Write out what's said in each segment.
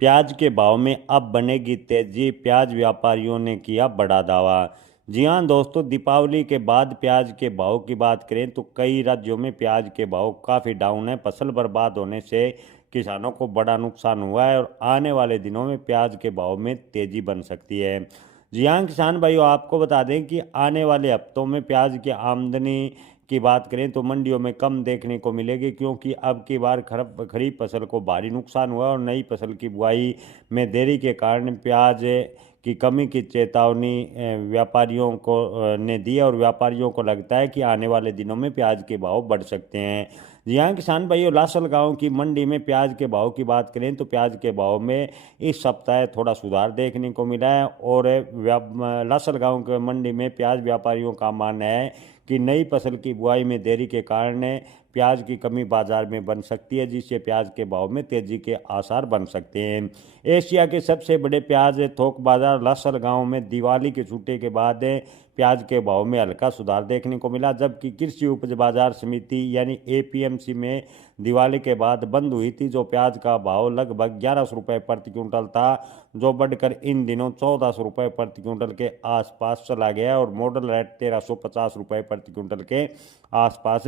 प्याज के भाव में अब बनेगी तेजी, प्याज व्यापारियों ने किया बड़ा दावा। जी हां दोस्तों, दीपावली के बाद प्याज के भाव की बात करें तो कई राज्यों में प्याज के भाव काफ़ी डाउन है। फसल बर्बाद होने से किसानों को बड़ा नुकसान हुआ है और आने वाले दिनों में प्याज के भाव में तेजी बन सकती है। जी हां किसान भाइयों, आपको बता दें कि आने वाले हफ्तों में प्याज की आमदनी की बात करें तो मंडियों में कम देखने को मिलेगी, क्योंकि अब की बार खरीफ फसल को भारी नुकसान हुआ और नई फसल की बुआई में देरी के कारण प्याज की कमी की चेतावनी व्यापारियों को ने दी है और व्यापारियों को लगता है कि आने वाले दिनों में प्याज के भाव बढ़ सकते हैं। जी हाँ किसान भाइयों, लासल गांव की मंडी में प्याज के भाव की बात करें तो प्याज के भाव में इस सप्ताह थोड़ा सुधार देखने को मिला है और लासल गांव के मंडी में प्याज व्यापारियों का मानना है कि नई फसल की बुआई में देरी के कारण प्याज की कमी बाजार में बन सकती है, जिससे प्याज के भाव में तेजी के आसार बन सकते हैं। एशिया के सबसे बड़े प्याज थोक बाजार लासल गांव में दिवाली के छुट्टी के बाद प्याज के भाव में हल्का सुधार देखने को मिला, जबकि कृषि उपज बाजार समिति यानी एपीएमसी में दिवाली के बाद बंद हुई थी, जो प्याज का भाव लगभग 1100 रुपये प्रति क्विंटल था, जो बढ़कर इन दिनों 1400 रुपये प्रति क्विंटल के आसपास चला गया और मॉडल रेट 1350 रुपये प्रति क्विंटल के आसपास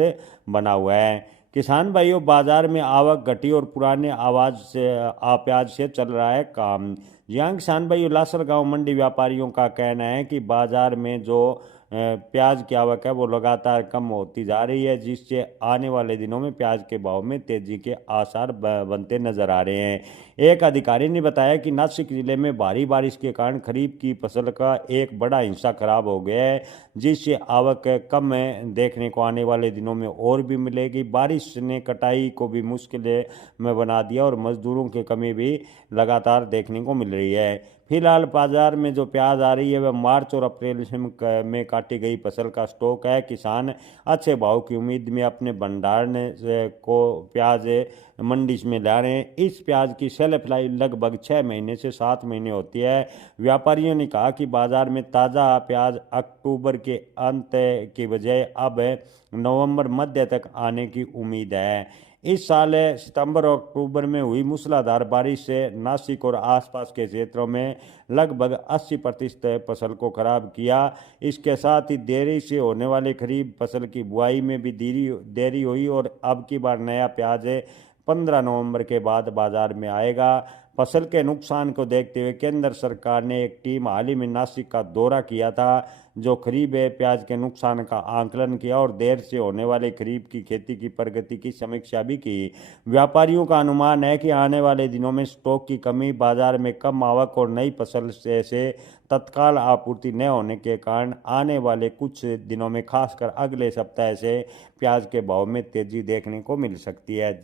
बना हुआ है। किसान भाइयों, बाजार में आवक घटी और पुराने आवाज से प्याज से चल रहा है काम। यहाँ किसान भाइयों, लासल गांव मंडी व्यापारियों का कहना है कि बाजार में जो प्याज की आवक है वो लगातार कम होती जा रही है, जिससे आने वाले दिनों में प्याज के भाव में तेजी के आसार बनते नजर आ रहे हैं। एक अधिकारी ने बताया कि नासिक जिले में भारी बारिश के कारण खरीफ की फसल का एक बड़ा हिस्सा खराब हो गया है, जिससे आवक कम देखने को आने वाले दिनों में और भी मिलेगी। बारिश ने कटाई को भी मुश्किल में बना दिया और मजदूरों की कमी भी लगातार देखने को मिल रही है। फिलहाल बाजार में जो प्याज आ रही है वह मार्च और अप्रैल में काटी गई फसल का स्टॉक है। किसान अच्छे भाव की उम्मीद में अपने भंडारण को प्याज मंडी में ला रहे हैं। इस प्याज की शेल्फ लाइफ लगभग 6 महीने से 7 महीने होती है। व्यापारियों ने कहा कि बाजार में ताज़ा प्याज अक्टूबर के अंत की बजाय अब नवंबर मध्य तक आने की उम्मीद है। इस साल सितंबर और अक्टूबर में हुई मूसलाधार बारिश से नासिक और आसपास के क्षेत्रों में लगभग 80% फसल को खराब किया। इसके साथ ही देरी से होने वाली खरीफ फसल की बुआई में भी देरी हुई और अब की बार नया प्याज 15 नवंबर के बाद बाजार में आएगा। फसल के नुकसान को देखते हुए केंद्र सरकार ने एक टीम हाल ही में नासिक का दौरा किया था, जो खरीफ प्याज के नुकसान का आकलन किया और देर से होने वाले खरीफ की खेती की प्रगति की समीक्षा भी की। व्यापारियों का अनुमान है कि आने वाले दिनों में स्टॉक की कमी, बाजार में कम आवक और नई फसल से तत्काल आपूर्ति न होने के कारण आने वाले कुछ दिनों में खासकर अगले सप्ताह से प्याज के भाव में तेजी देखने को मिल सकती है।